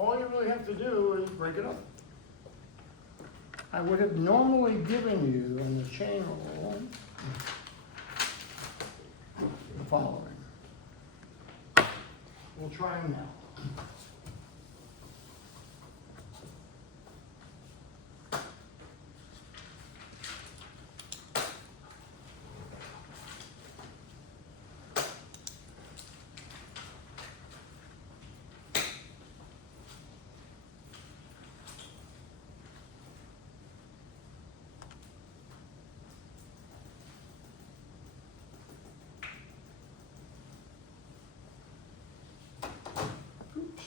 all you really have to do is break it up. I would have normally given you in the chain rule the following. We'll try them now. Oops.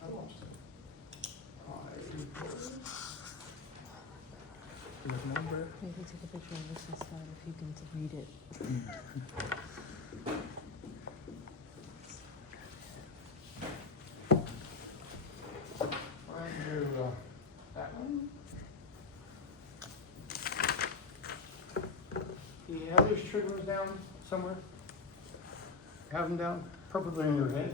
I lost it. Maybe take a picture of this instead if you can read it. Trying to do that one. Do you have these triggers down somewhere? Have them down perfectly in your head?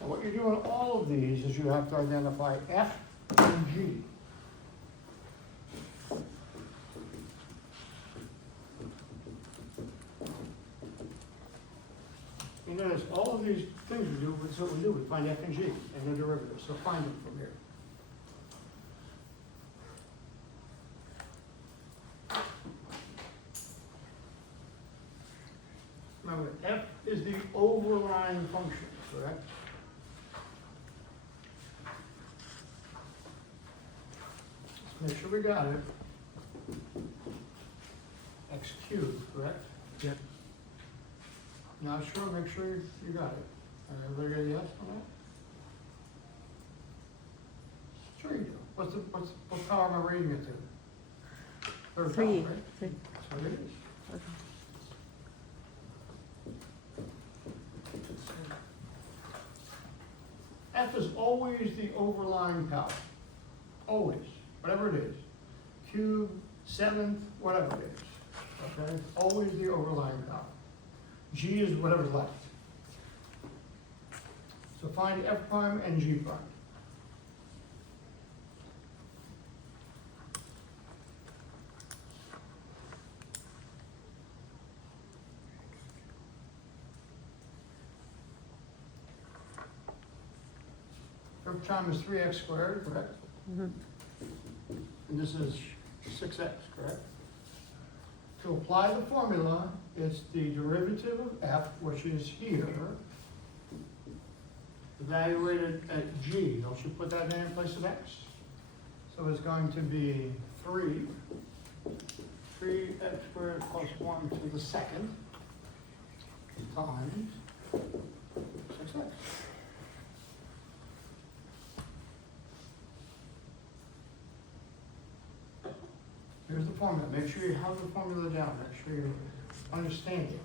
What you do in all of these is you have to identify F and G. You notice all of these things we do, that's what we do, we find F and G and their derivatives, so find them from here. Remember, F is the overlying function, correct? Let's make sure we got it. X cubed, correct? Yep. Not sure, make sure you got it. Everybody got a yes on that? Sure you do. What power am I reading it to? Third power, Three. right? Three. That's what it is. Okay. F is always the overlying power. Always, whatever it is. Cube, seventh, whatever it is. Okay? Always the overlying power. G is whatever's left. So find F prime and G prime. F prime is 3x squared, correct? Mhm. And this is 6x, correct? To apply the formula, it's the derivative of f, which is here, evaluated at g. Don't you put that in place of x? So it's going to be 3x squared plus 1 to the second times 6x. Here's the formula. Make sure you have the formula down. Make sure you understand it.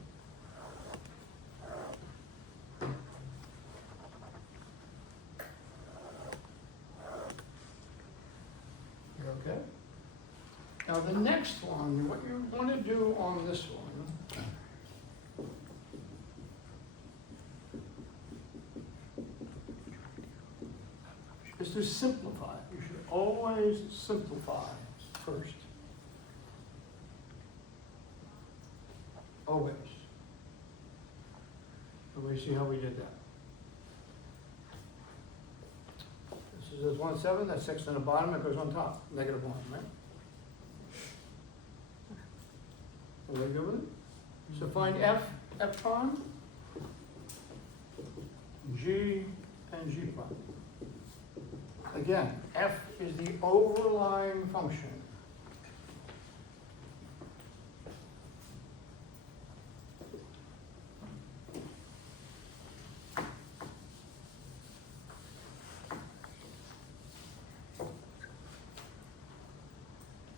You okay? Now the next one, what you want to do on this one is to simplify. You should always simplify first. Always. Everybody see how we did that? This is 1/7, that's 6 on the bottom, it goes on top, -1, right? Everybody good with it? So find F prime, G, and G prime. Again, F is the overlying function.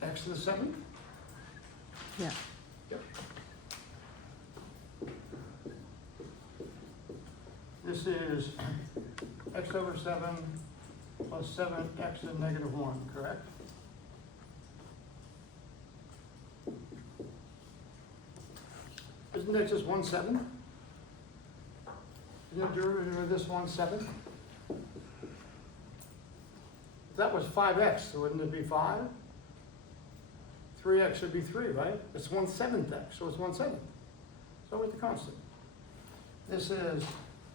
X to the seventh? Yeah. Yep. This is x over 7 plus 7x to the negative 1, correct? Isn't that just 1/7? Isn't the derivative of this 1/7? If that was 5x, so wouldn't it be 5? 3x would be 3, right? It's 1/7 x, so it's 1/7. So it's the constant. This is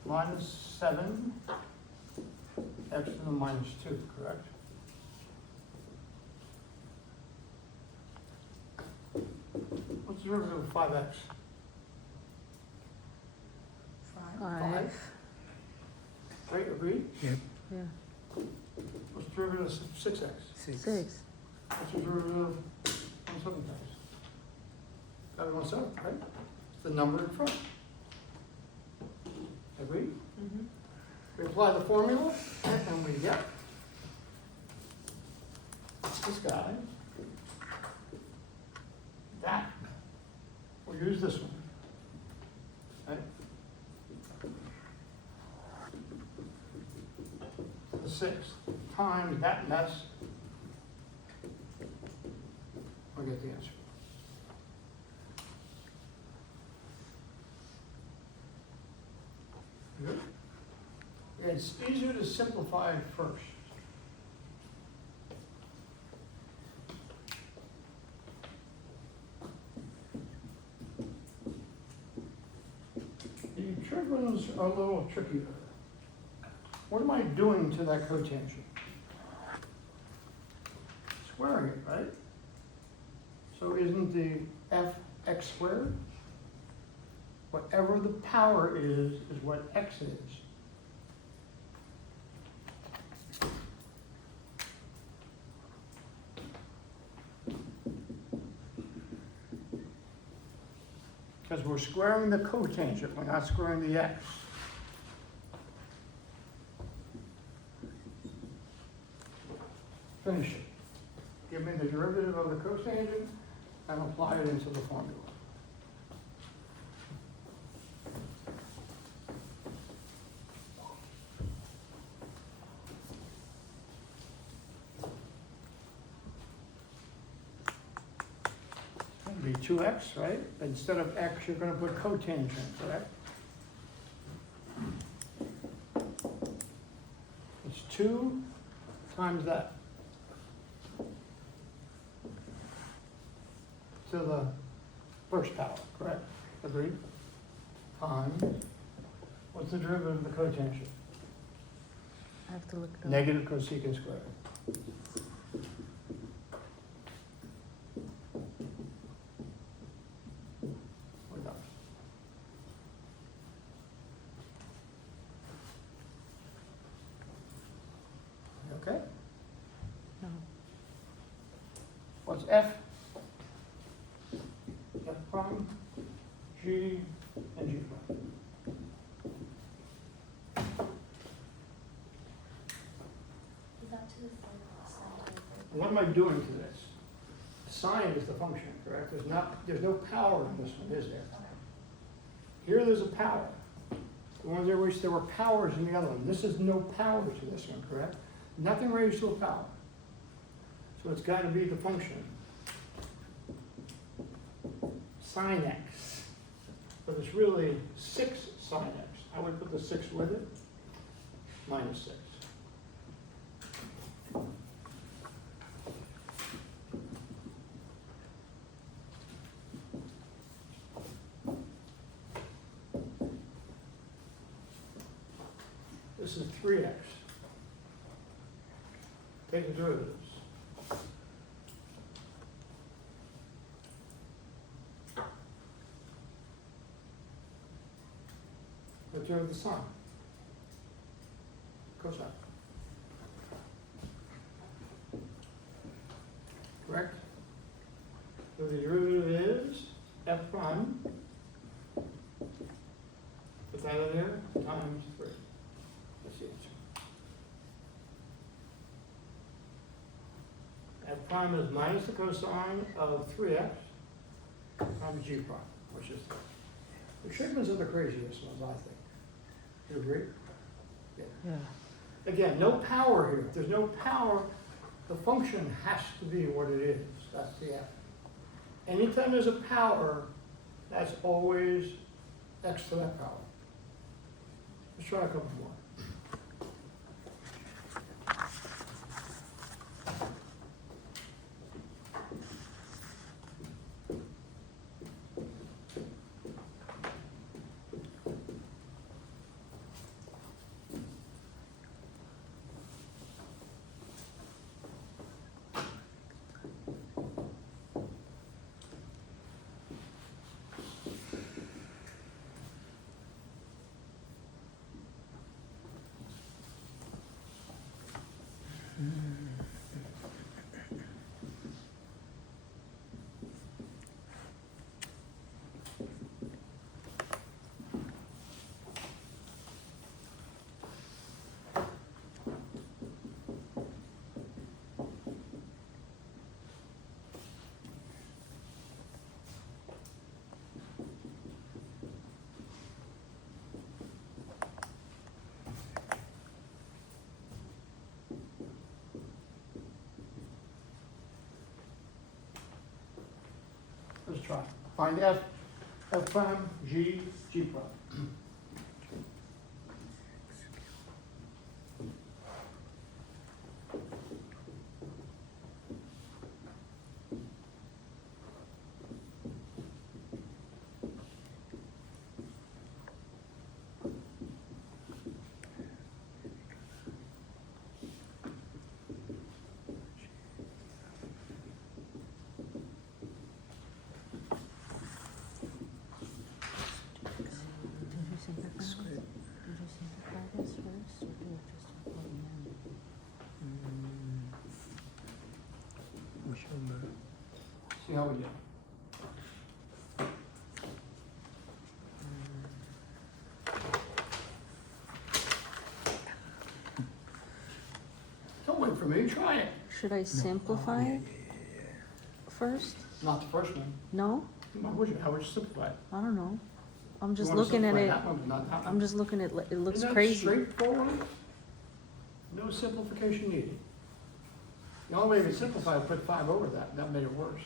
minus 7 x to the minus 2, correct? What's the derivative of 5x? 5. Right, agreed? Yep. Yeah. What's the derivative of 6x? 6. What's the derivative of 1/7 x? Got it 1/7, right? It's the number in front. Agreed? Mm-hmm. We apply the formula, and we get this guy, that. We'll use this one. Right? The 6th times that mess, we'll get the answer. Good? It's easier to simplify first. The trig ones are a little trickier. What am I doing to that cotangent? Squaring it, right? So isn't the f x squared? Whatever the power is what x is. Because we're squaring the cotangent, we're not squaring the x. Finish it. Give me the derivative of the cotangent and apply it into the formula. It'd be 2x, right? Instead of x, you're going to put cotangent, correct? It's 2 times that. To the first power, correct? Agreed? Times, what's the derivative of the cotangent? I have to look it up. Negative cosecant squared. We're done. Okay? No. What's F? F prime, G, and G prime. What am I doing to this? Sine is the function, correct? There's no power in this one, is there? Here there's a power. The ones there which there were powers in the other one. This is no power to this one, correct? Nothing raised to a power. So it's got to be the function sine x. But it's really 6 sine x. I would put the 6 with it, minus 6. This is 3x. Take the derivatives. derivative of the sine. Cosine. Correct? So the derivative is f prime, put that in there, times 3. That's the answer. F prime is minus the cosine of 3x times g prime, which is, the Shipmans are the craziest ones, I think. You agree? Yeah. Again, no power here. If there's no power, the function has to be what it is. That's the f. Anytime there's a power, that's always x to that power. Let's try a couple more. Let's try. Find f prime, g prime. See how we do. Don't wait for me, try it. Should I simplify it first? Not the first one. No? How would you simplify it? I don't know. I'm You just wanna looking at simplify it. that one, but not that one? I'm just looking at, it looks Isn't that crazy. straightforward? No simplification needed. The only way you can simplify is put 5 over that. That made it worse.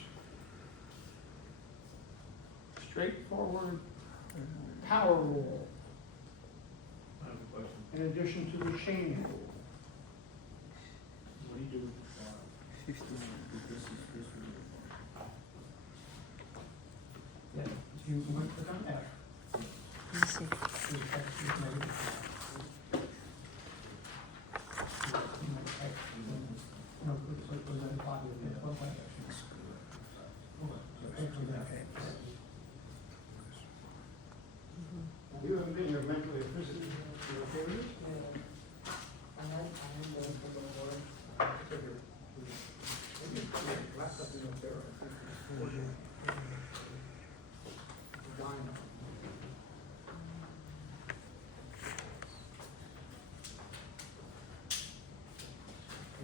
Straightforward power rule I have a question. in addition to the change rule. What do you do with this is. Yeah, you want to put on F. Let me see. Is X is negative. No, it's like, was that a positive? Yeah, what's that? So X is F. You haven't been here mentally or physically, you okay with it?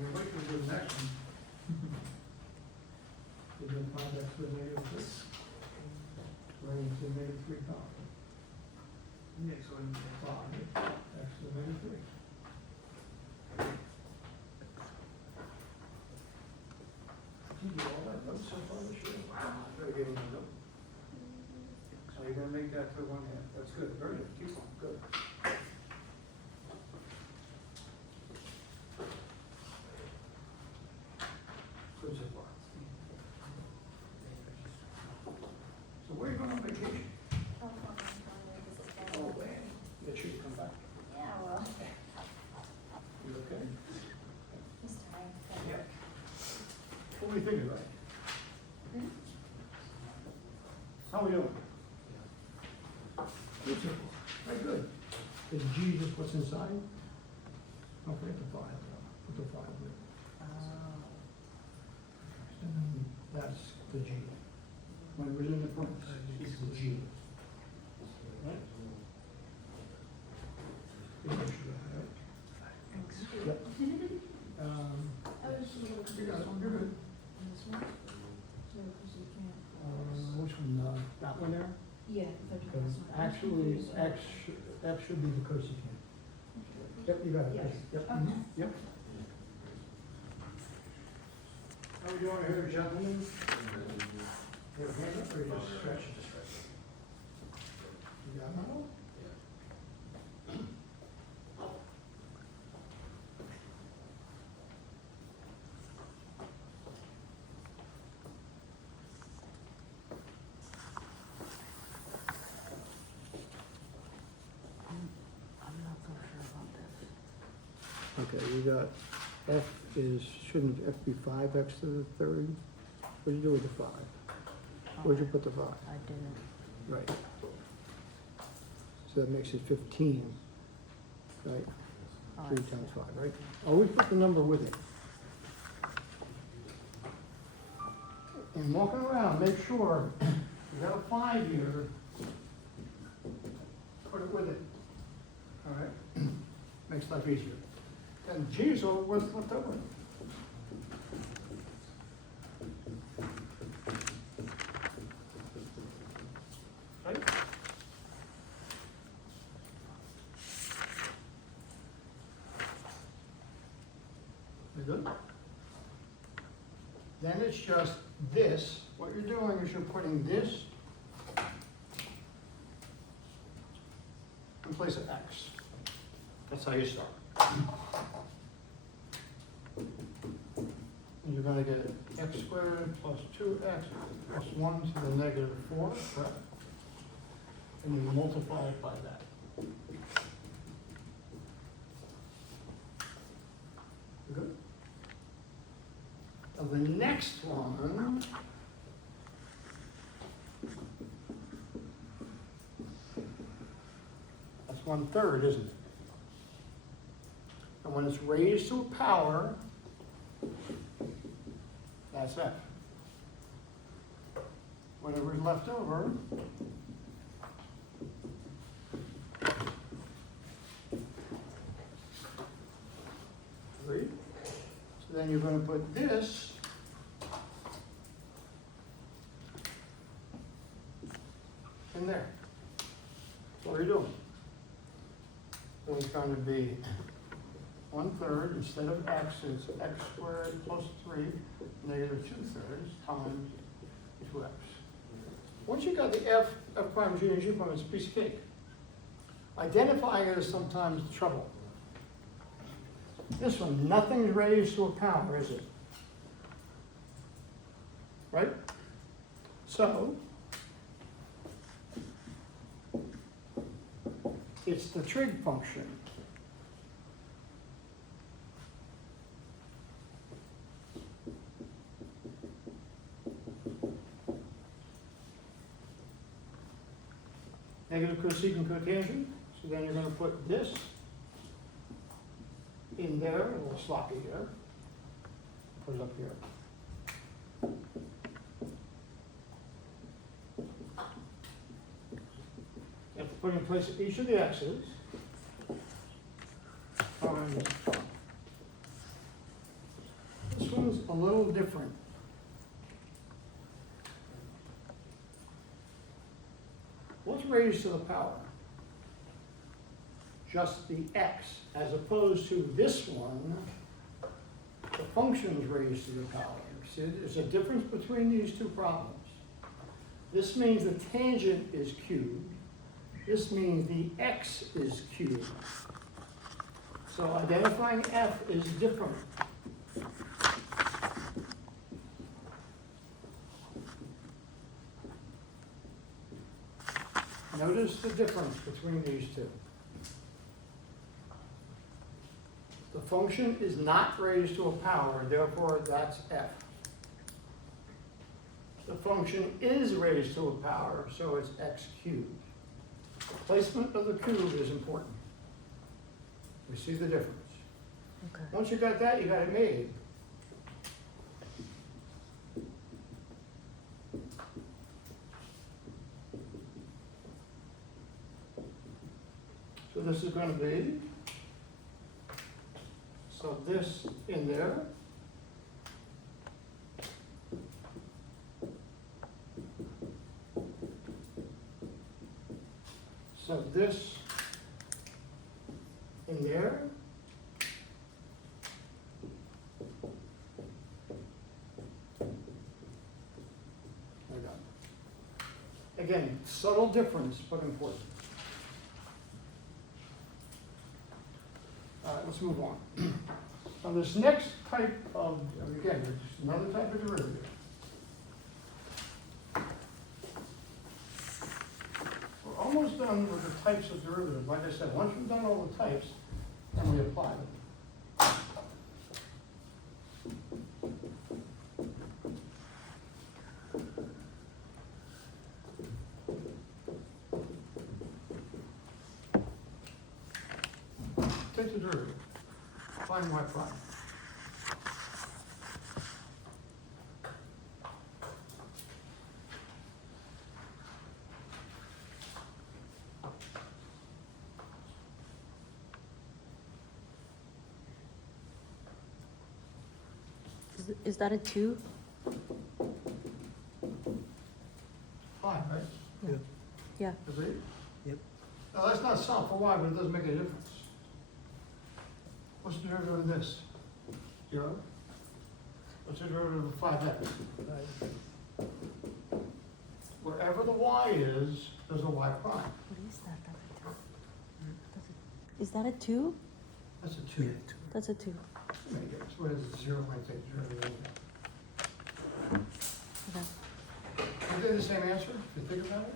We're waiting for the next one. We're gonna find X to the negative 3. Right into negative 3 power. Yeah, so in 5, X to the negative 3. Did you do all that notes so far this year? Wow, I better get in the note. So you're gonna make that to 1/2. That's good, very good, keep on, good. Good so far. So where are you going on vacation? Oh, man, you should come back. Yeah, well, You okay? this time. Yeah. What were you thinking, right? Hmm? How are we doing? Good so far. Very good. Is G just what's inside? Don't forget the 5, put the 5 there. And then that's the G. When it was in the parentheses, it's the G. Right? You make sure that, right? Yep. You got it, you're good. Which one, that one there? Yeah. Actually, F should be the cosecant. Yep, you got it. Yes. Yep, Okay. yep. How we doing here, gentlemen? You have a hand up or you just stretch it? You got it now? I'm not so sure about this. Okay, you got F is, shouldn't F be 5x to the third? What'd you do with the 5? Where'd you put the 5? I didn't. Right. So that makes it 15, right? Oh, I 3 see. times 5, right? Always put the number with it. And walking around, make sure you got a 5 here, put it with it. All right? Makes life easier. And G's all what's left over. Right? You good? Then it's just this. What you're doing is you're putting this in place of X. That's how you start. And you're gonna get x squared plus 2x plus 1 to the negative 4, correct? And you multiply it by that. You good? Now the next one, that's 1/3, isn't it? And when it's raised to a power, that's F. Whatever's left over, three. So then you're going to put this in there. What are you doing? So it's going to be 1/3, instead of x, it's x squared plus 3, negative 2/3 times 2x. Once you got the f prime, g, and g prime, it's a piece of cake. Identifying it is sometimes trouble. This one, nothing's raised to a power, is it? Right? So, it's the trig function. Negative cosecant cotangent, so then you're going to put this in there, a little sloppy here. Put it up here. You have to put in place each of the x's. This one's a little different. What's raised to the power? Just the x, as opposed to this one, the function is raised to the power. See, there's a difference between these two problems. This means the tangent is cubed. This means the x is cubed. So identifying f is different. Notice the difference between these two. The function is not raised to a power, therefore that's f. The function is raised to a power, so it's x cubed. The placement of the cube is important. We see the difference. Okay. Once you got that, you got it made. So this is gonna be, so this in there. So this in there. There we go. Again, subtle difference, but important. All right, let's move on. Now this next type of, again, it's another type of derivative. We're almost done with the types of derivatives. Like I said, once we've done all the types, then we apply them. Take the derivative. Find y prime. Is that a 2? Fine, right? Yeah. Yeah. Agreed? Yep. Now, that's not solved for y, but it doesn't make any difference. What's the derivative of this? 0? What's the derivative of 5x? Wherever the y is, there's a y prime. What is that? Is that a 2? That's a 2. Yeah, That's a 2. What is it? 0 might take the derivative. Okay. Aren't they the same answer, if you think about it?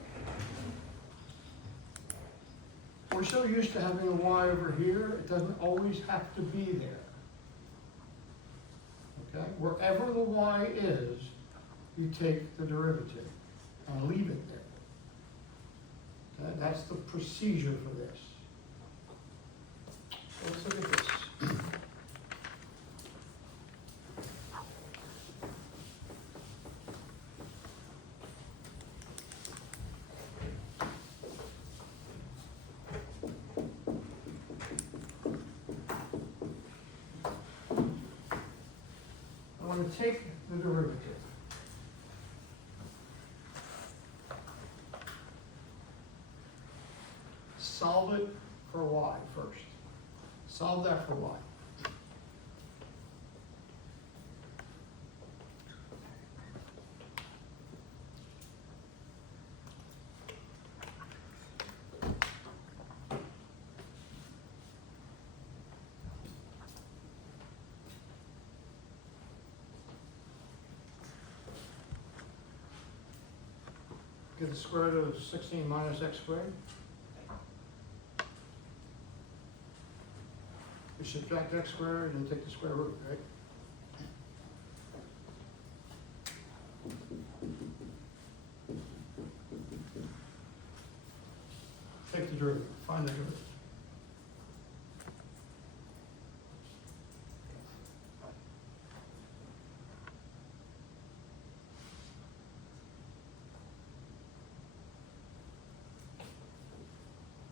We're so used to having a y over here, it doesn't always have to be there. Okay? Wherever the y is, you take the derivative and leave it there. Okay? That's the procedure for this. So let's look at this. I want to take the derivative. Solve it for y first. Solve that for y. Get the square root of 16 minus x squared. You subtract x squared and take the square root, right? Take the derivative, find the derivative.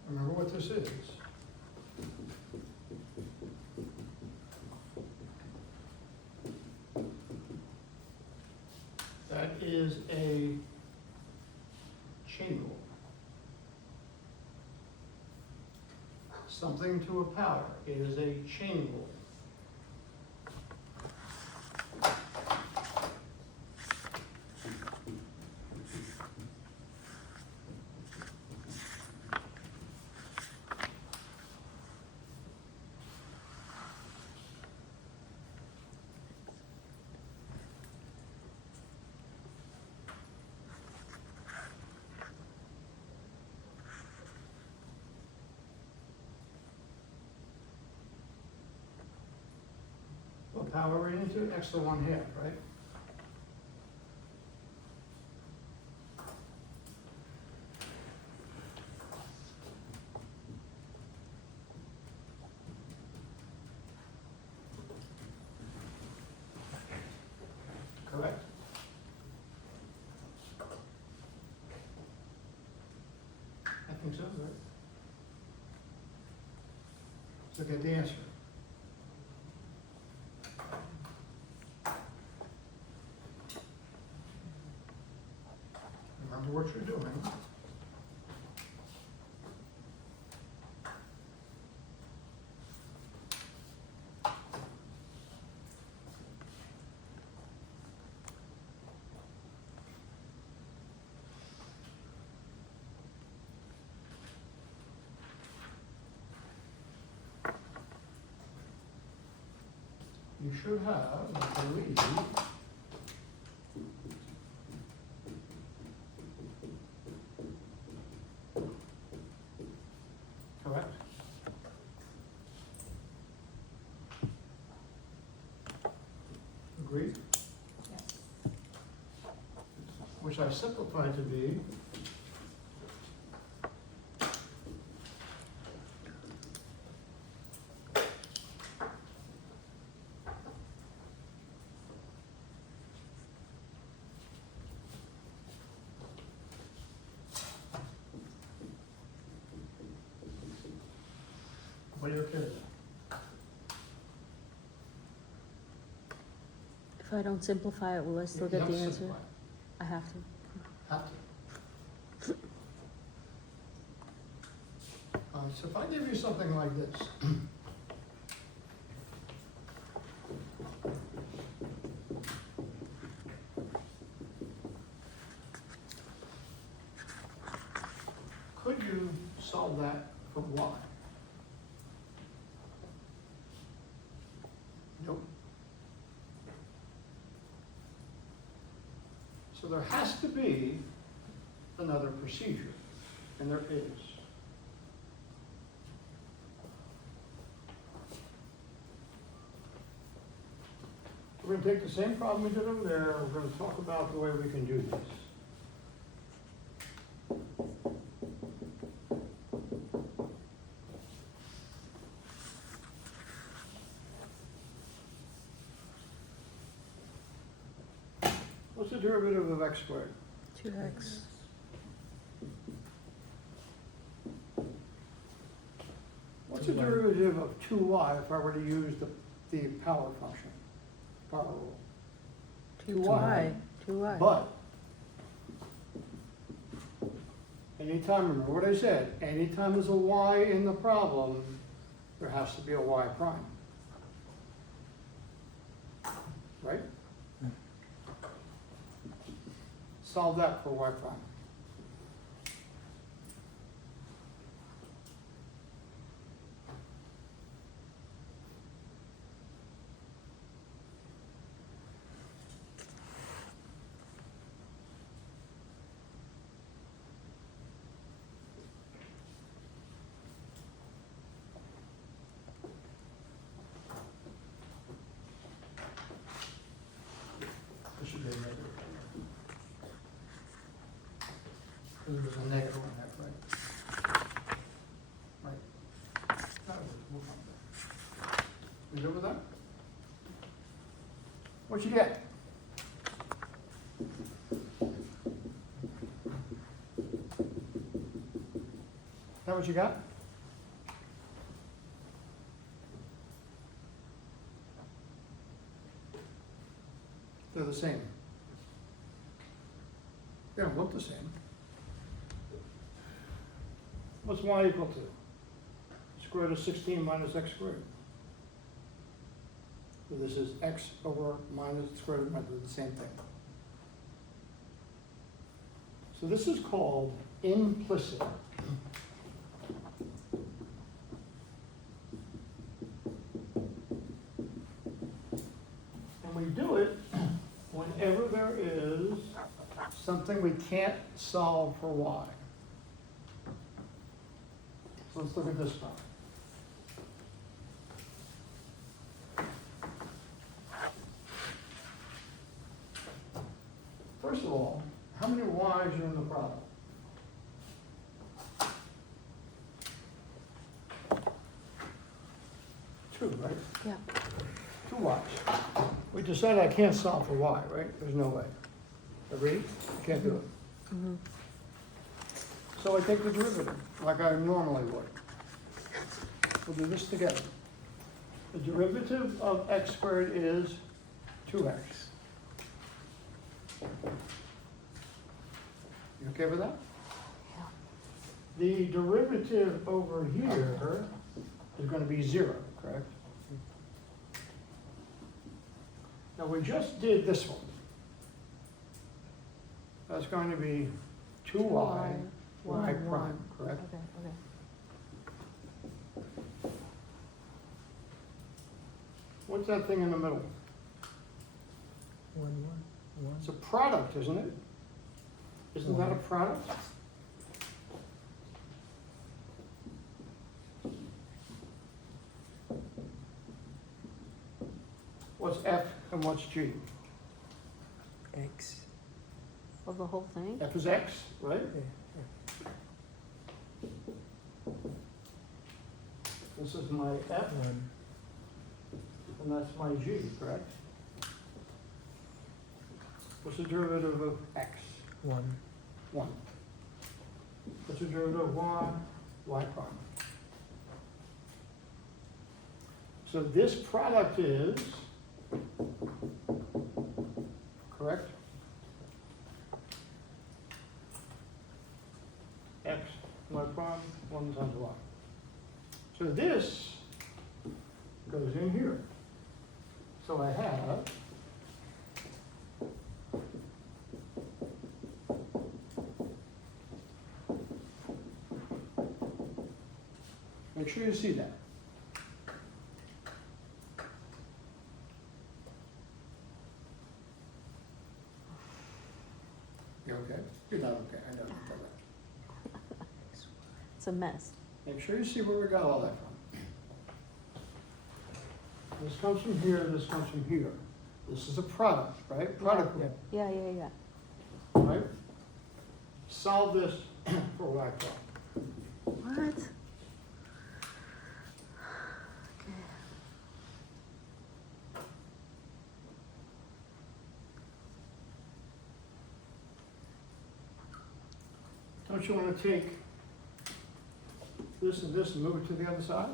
Remember what this is. That is a chain rule. Something to a power. It is a chain rule. What power are we into? X to the 1/2, right? think so, right? So get the answer. Remember what you're doing. You should have, I believe, correct? Agreed? Yes. Which I simplified to be what are your kids? If I don't simplify it, will I still You get have the to answer? simplify. I have to. Have to. So if I give you something like this. Could you solve that for y? Nope. So there has to be another procedure, and there is. We're gonna take the same problem we did over there, we're gonna talk about the way we can do this. What's the derivative of x squared? 2x. What's the derivative of 2y if I were to use the power function? Power rule. 2y. 2y. But, anytime, remember what I said, anytime there's a y in the problem, there has to be a y prime. Right? Solve that for y prime. This should be a negative. Because there's a negative on that, right? Right. That was, we'll come back. You good with that? What'd you get? That what you got? They're the same. They don't look the same. What's y equal to? Square root of 16 minus x squared. So this is x over minus square root of the same thing. So this is called implicit. And we do it whenever there is something we can't solve for y. So let's look at this one. First of all, how many y's are in the problem? Two, right? Yeah. 2 y's. We decided I can't solve for y, right? There's no way. Agreed? Can't do it. Mhm. So I take the derivative, like I normally would. We'll do this together. The derivative of x squared is 2x. You okay with that? Yeah. The derivative over here is going to be 0, correct? Now, we just did this one. That's going to be 2y, y one, prime, correct? Okay, okay. What's that thing in the middle? 1, 1, 1. It's a product, isn't it? Isn't that a product? What's F and what's G? X. Of the whole thing? F is X, right? Yeah, This is my F, yeah. 1. and that's my G, correct? What's the derivative of X? 1. 1. What's the derivative of Y? Y prime. So this product is, correct? X, Y prime, 1 times Y. So this goes in here. So I have make sure you see that. You okay? You're not okay, I know, you that. It's a mess. Make sure you see where we got all that from. This comes from here, this comes from here. This is a product, right? Product rule, Yeah, yeah, yeah. right? Solve this for Y prime. What? Okay. Don't you want to take this and this and move it to the other side?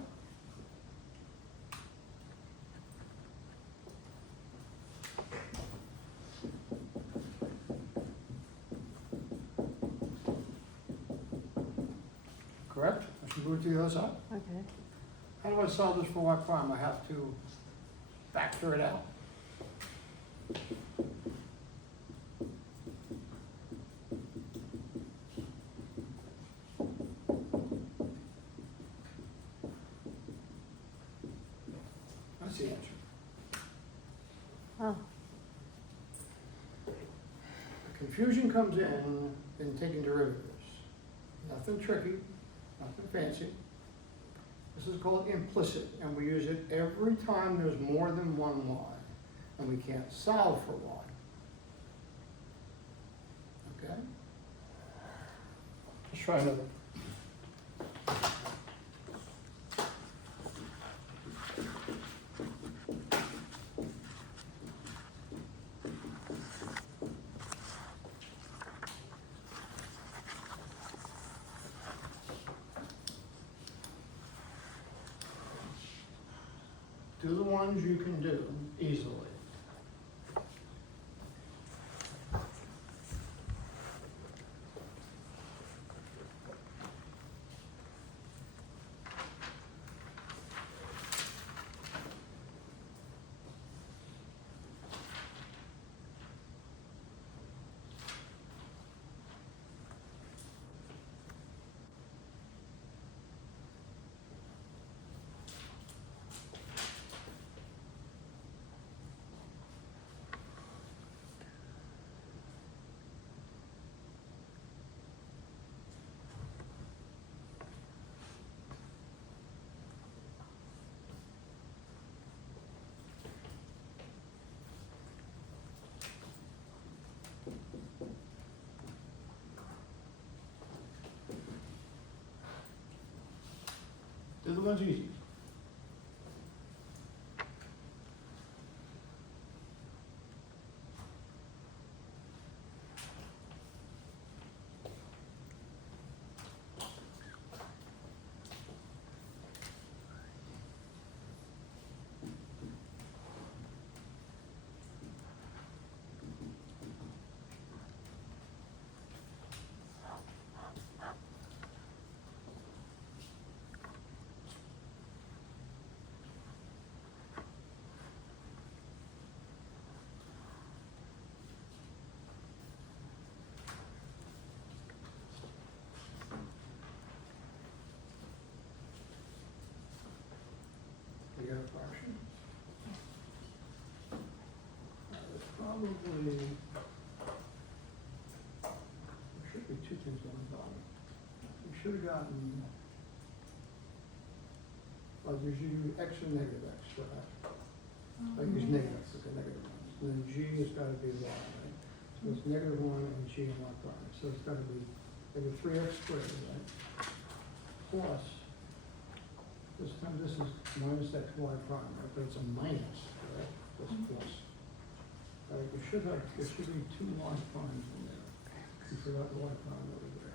Correct? I should move it to the other side? Okay. How do I solve this for Y prime? I have to factor it out. That's the answer. Oh, The confusion comes in taking derivatives. Nothing tricky, nothing fancy. This is called implicit, and we use it every time there's more than one y, and we can't solve for y. Okay? Let's try another. Do the ones you can do easily. Do the ones easy. probably, there should be two things on the bottom. You should have gotten, well, there's usually X or negative X for that. Like use negative, okay, negative ones. And then G has gotta be Y, right? So it's negative one and G and Y prime. So it's gotta be negative 3x squared, right? Plus, this time this is minus x y prime, right? But it's a minus, correct? This plus. Right, there should be two y primes in there. You forgot the y prime over there.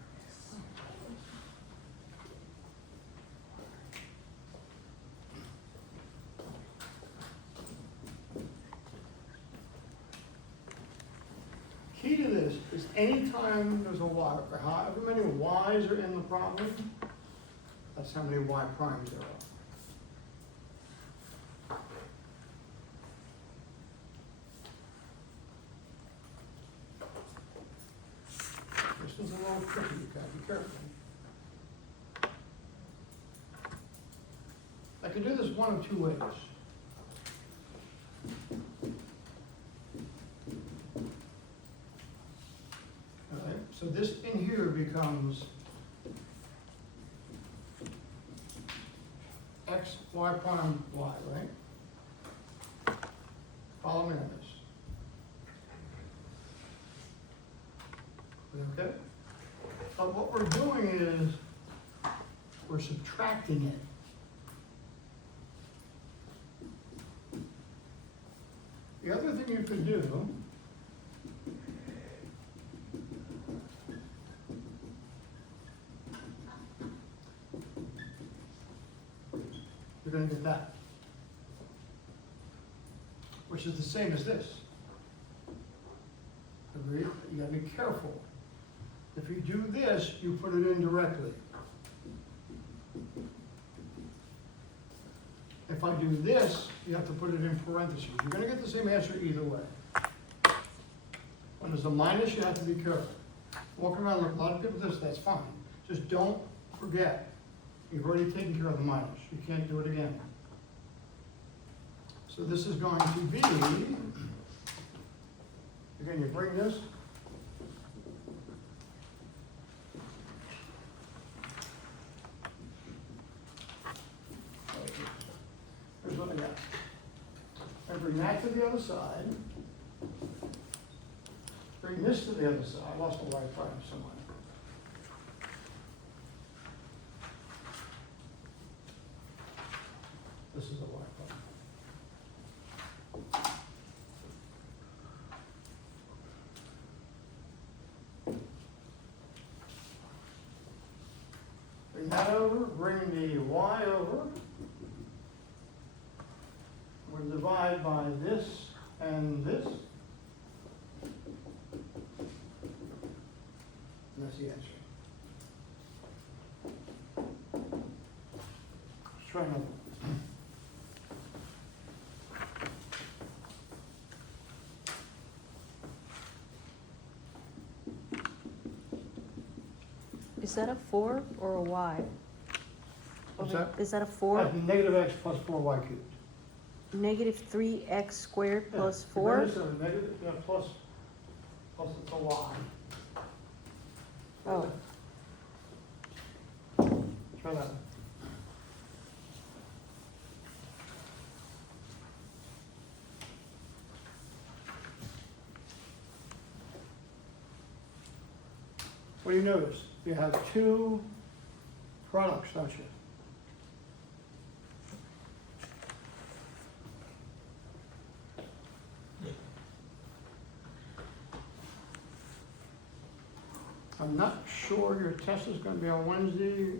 Key to this is anytime there's a y, or however many y's are in the problem, that's how many y primes there are. This is a little tricky, you gotta be careful. I can do this one of two ways. Alright, so this in here becomes x, y prime, y, right? Follow me on this. Okay? But what we're doing is, we're subtracting it. The other thing you can do you're gonna get that, which is the same as this. Agreed? You gotta be careful. If you do this, you put it in directly. If I do this, you have to put it in parentheses. You're gonna get the same answer either way. When there's a minus, you have to be careful. Walk around, look, a lot of people do this, that's fine. Just don't forget, you've already taken care of the minus. You can't do it again. So this is going to be, again, you bring this, here's what I got. I bring that to the other side. Bring this to the other side. I lost the y prime somewhere. This is a y prime. Bring that over, bring the y over. We'll divide by this and this. And that's the answer. Let's try another one. Is that a 4 or a y? What's that? Is that a 4? Negative x plus 4y cubed. Negative 3x squared Yeah. plus You 4? bring this over, negative, plus it's a y. Oh, Try that. What do you notice? You have two products, don't you? I'm not sure your test is gonna be on Wednesday.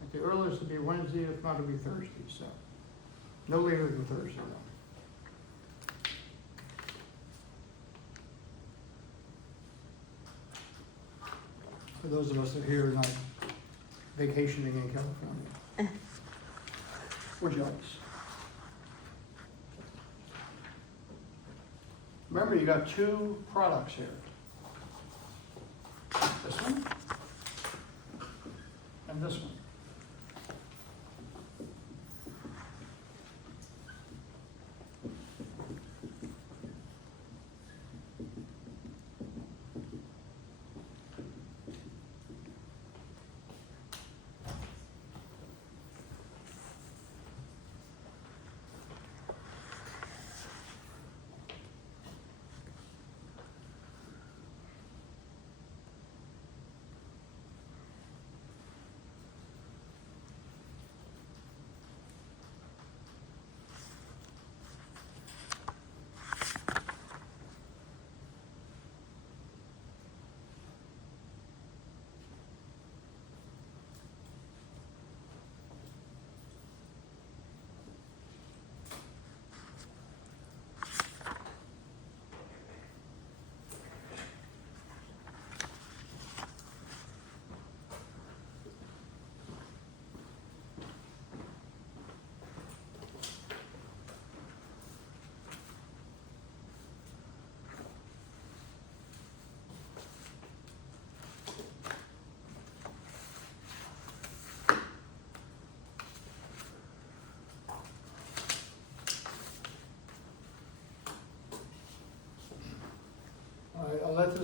At the earliest it'll be Wednesday, if not it'll be Thursday, so. No later than Thursday though. For those of us that are here not vacationing in California. We're jealous. Remember, you got two products here. This one and this one.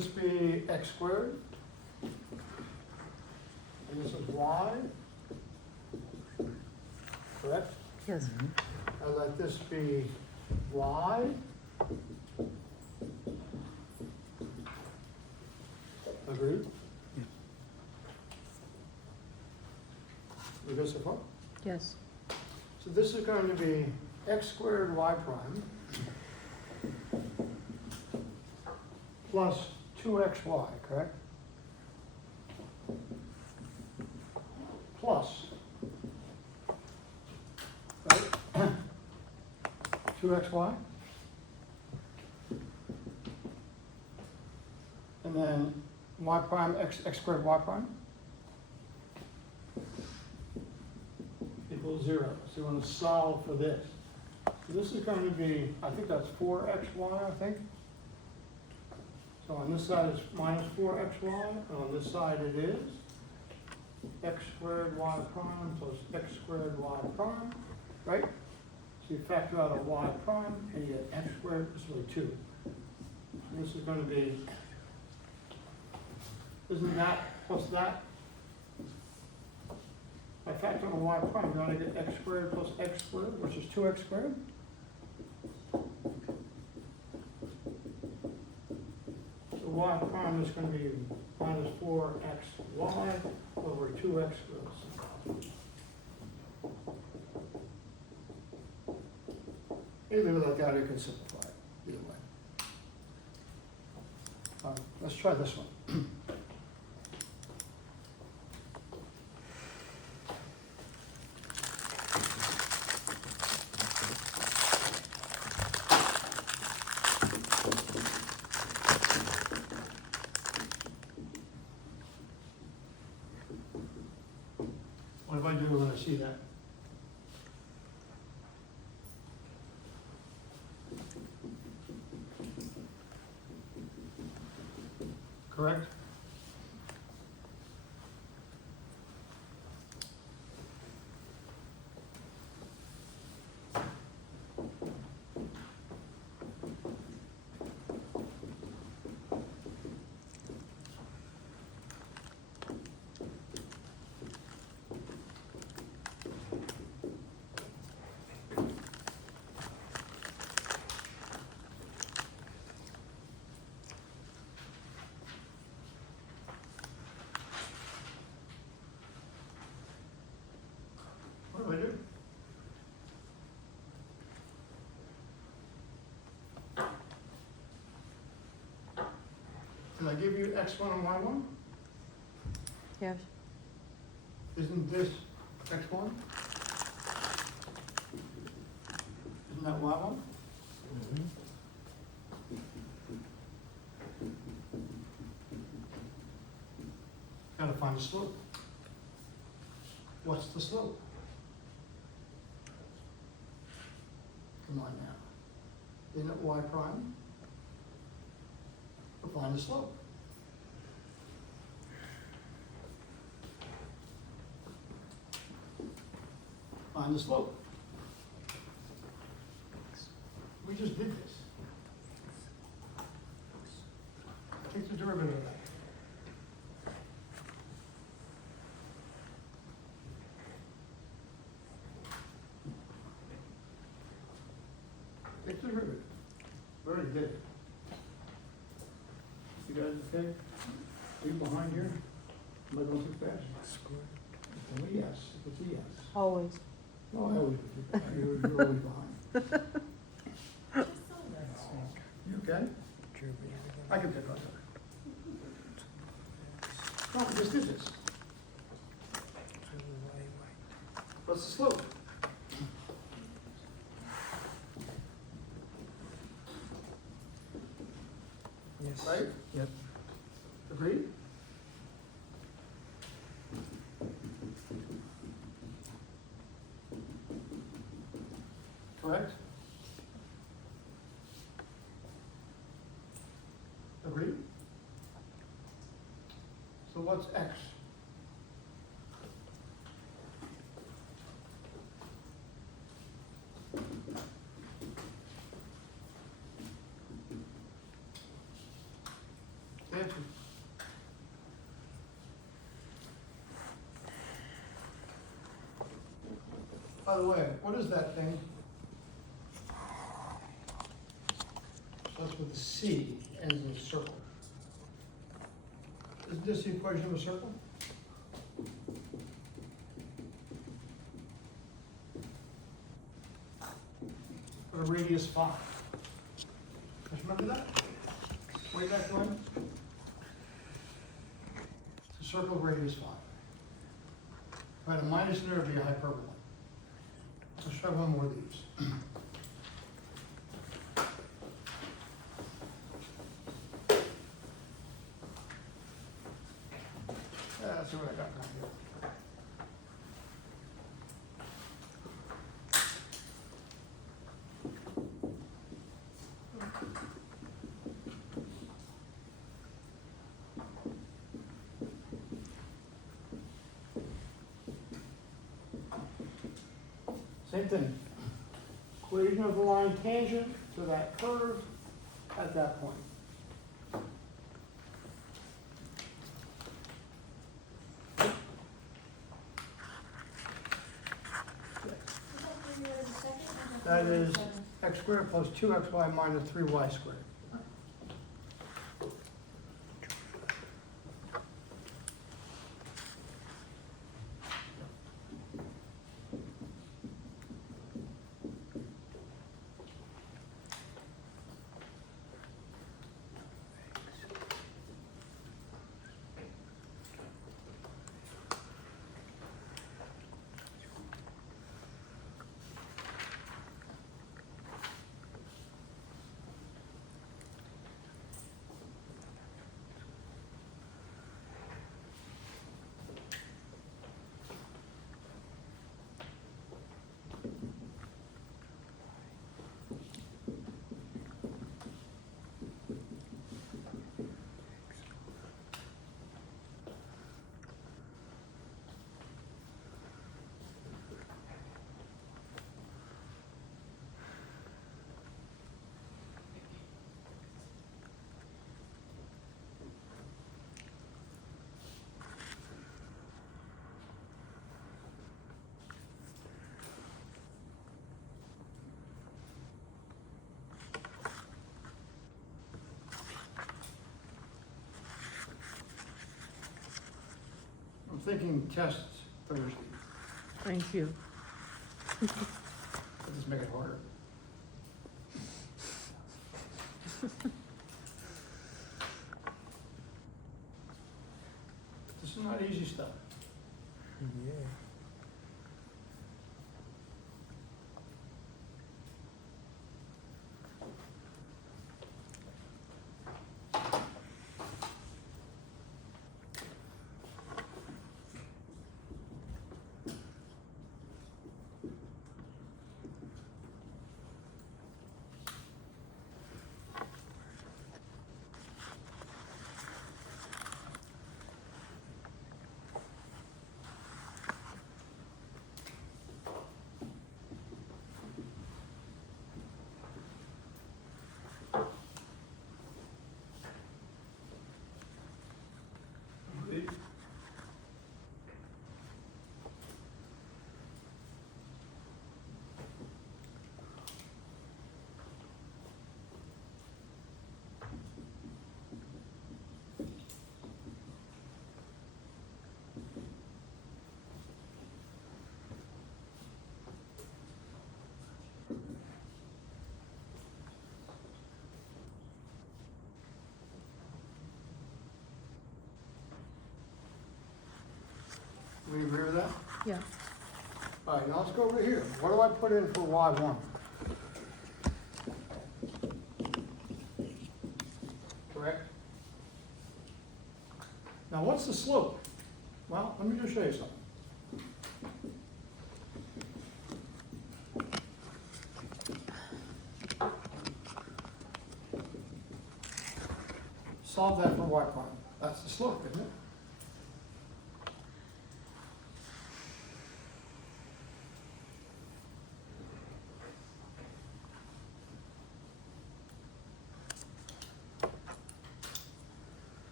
this be x squared? And this is y? Correct? Yes. And let this be y? Agreed? We go so far? Yes. So this is going to be x squared y prime plus 2xy, correct? Plus, right? 2xy. And then y prime x squared y prime equals 0. So you want to solve for this. So this is going to be, I think that's 4xy, I think. So on this side it's minus 4xy, and on this side it is x squared y prime plus x squared y prime, right? So you factor out a y prime, and you get x squared, it's really 2. And this is going to be, isn't that plus that? By factoring a y prime, you're going to get x squared plus x squared, which is 2x squared. So y prime is going to be minus 4xy over 2x squared. Either like that, or you can simplify it, either way. Let's try this one. What if I do when I see that? Correct? What do I do? Did I give you x1 and y1? Yes. Isn't this x1? Isn't that y1? Gotta find the slope. What's the slope? Come on now. Isn't it y prime? We'll find the slope. Find the slope. We just did this. Take the derivative of that. Take the derivative. We already did it. You guys okay? Are you behind here? Am I going too fast? Well, yes, it's a yes. Always. No, I always do. You're always behind. You okay? I can pick on that. No, just did this. What's the slope? Yes. Right? Yep. Agreed? Correct? Agreed? So what's x? By the way, what is that thing? Starts with a C, ends in a circle. Isn't this the equation of a circle? Or a radius 5. Just remember that? Way back when? It's a circle of radius 5. If I had a minus in there, it'd be a hyperbola. Let's try one more of these. Let's see what I got down here. Same thing. Equation of the line tangent to that curve at that point. That is x squared plus 2xy minus 3y squared. I'm thinking tests Thursday. Thank you. Let's just make it harder. This is not easy stuff. Yeah. Agreed? We agree with that? Yeah. All right, now let's go over here. What do I put in for y1? Correct? Now, what's the slope? Well, let me just show you something. Solve that for y prime. That's the slope, isn't it?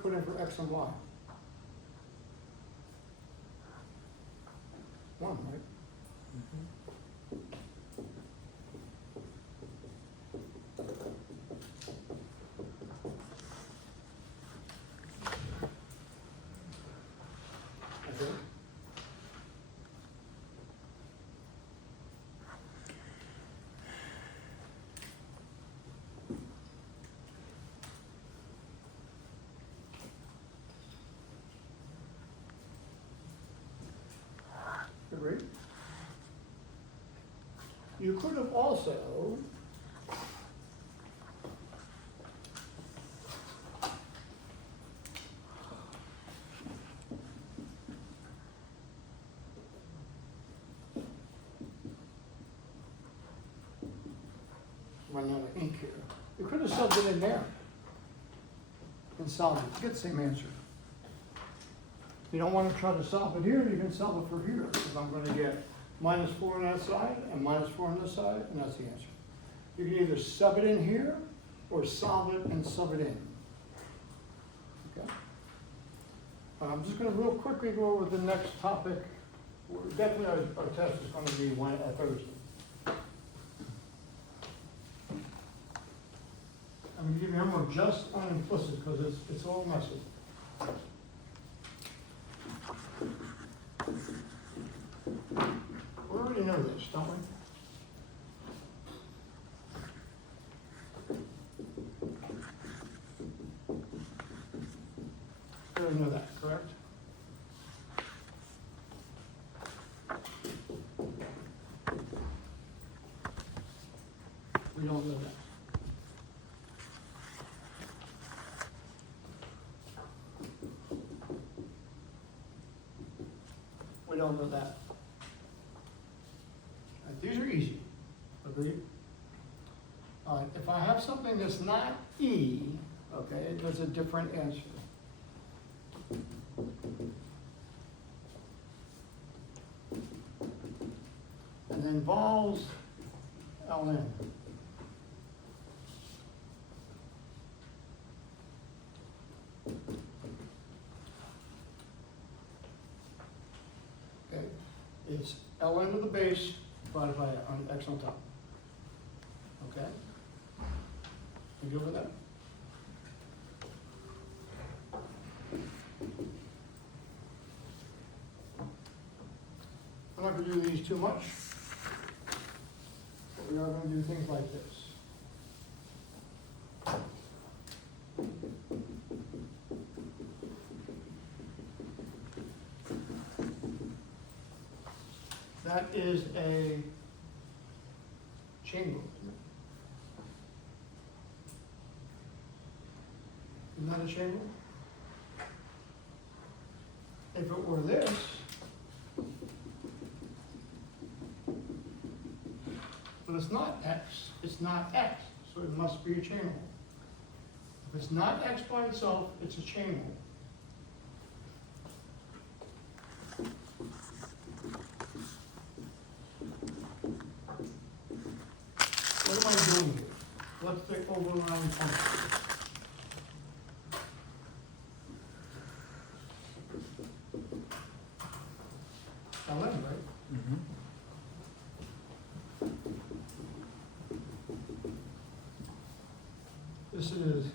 put in for X and Y? 1, right? Okay. Good, right? You could have also run out of ink here. You could have subbed it in there and solved it. You get the same answer. You don't want to try to solve it here, you can solve it for here. Because I'm going to get -4 on that side and -4 on this side, and that's the answer. You can either sub it in here or solve it and sub it in. Okay? I'm just going to real quickly go over the next topic. Definitely our test is going to be Thursday. I'm going to give you homework just on implicit because it's all messy. We already know this, don't we? We already know that, correct? We don't know that. We don't know that. These are easy, agreed? If I have something that's not E, okay, there's a different answer. And involves ln. Okay, it's ln to the base divided by X on top. Okay? You good with that? I'm not going to do these too much, but we are going to do things like this. That is a chain rule. Isn't that a chain rule? If it were this, but it's not X, it's not X, so it must be a chain rule. If it's not X by itself, it's a chain rule. What am I doing here? What's the overlying function? ln, right? This is,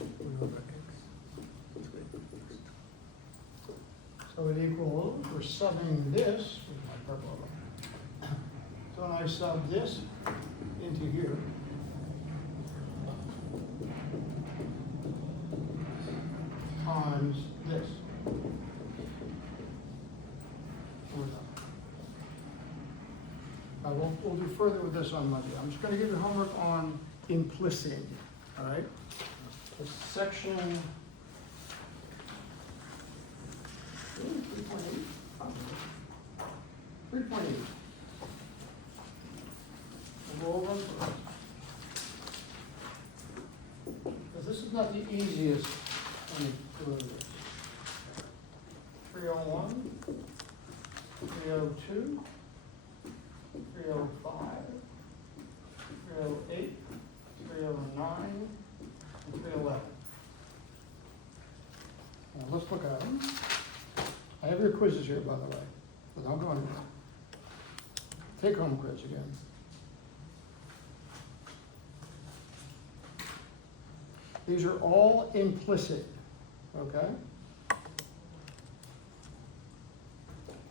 so it equals, we're subbing this, so when I sub this into here, times this. We'll do further with this on Monday. I'm just going to give you homework on implicit, all right? It's section 3.8. 3.8. We'll go over them first. Because this is not the easiest. Let me go over this. 301, 302. 305, 308, 309, and 311. let's look at them. I have your quizzes here, by the way, but I'll go on. Take home quiz again. These are all implicit, okay?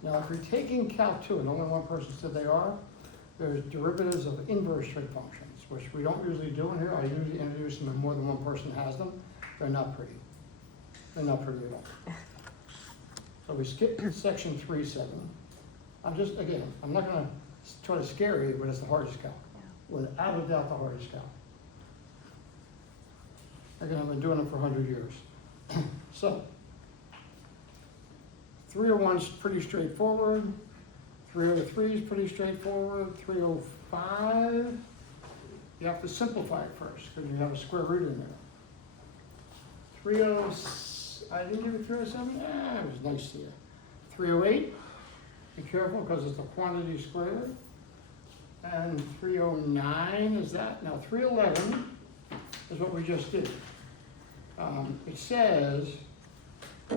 Now, if you're taking Calc 2, and only one person said they are, there's derivatives of inverse trig functions, which we don't usually do in here. I usually introduce them and more than one person has them. They're not pretty. They're not pretty at all. So we skip section 3.7. Again, I'm not gonna try to scare you, but it's the hardest calc. Without a doubt, the hardest calc. Again, I've been doing it for 100 years. So, 301's pretty straightforward. 303 is pretty straightforward. 305, you have to simplify it first, because you have a square root in there. 30, I didn't give you 307? It was nice to you. 308, be careful, because it's a quantity squared. And 309 is that. Now 311 is what we just did. It says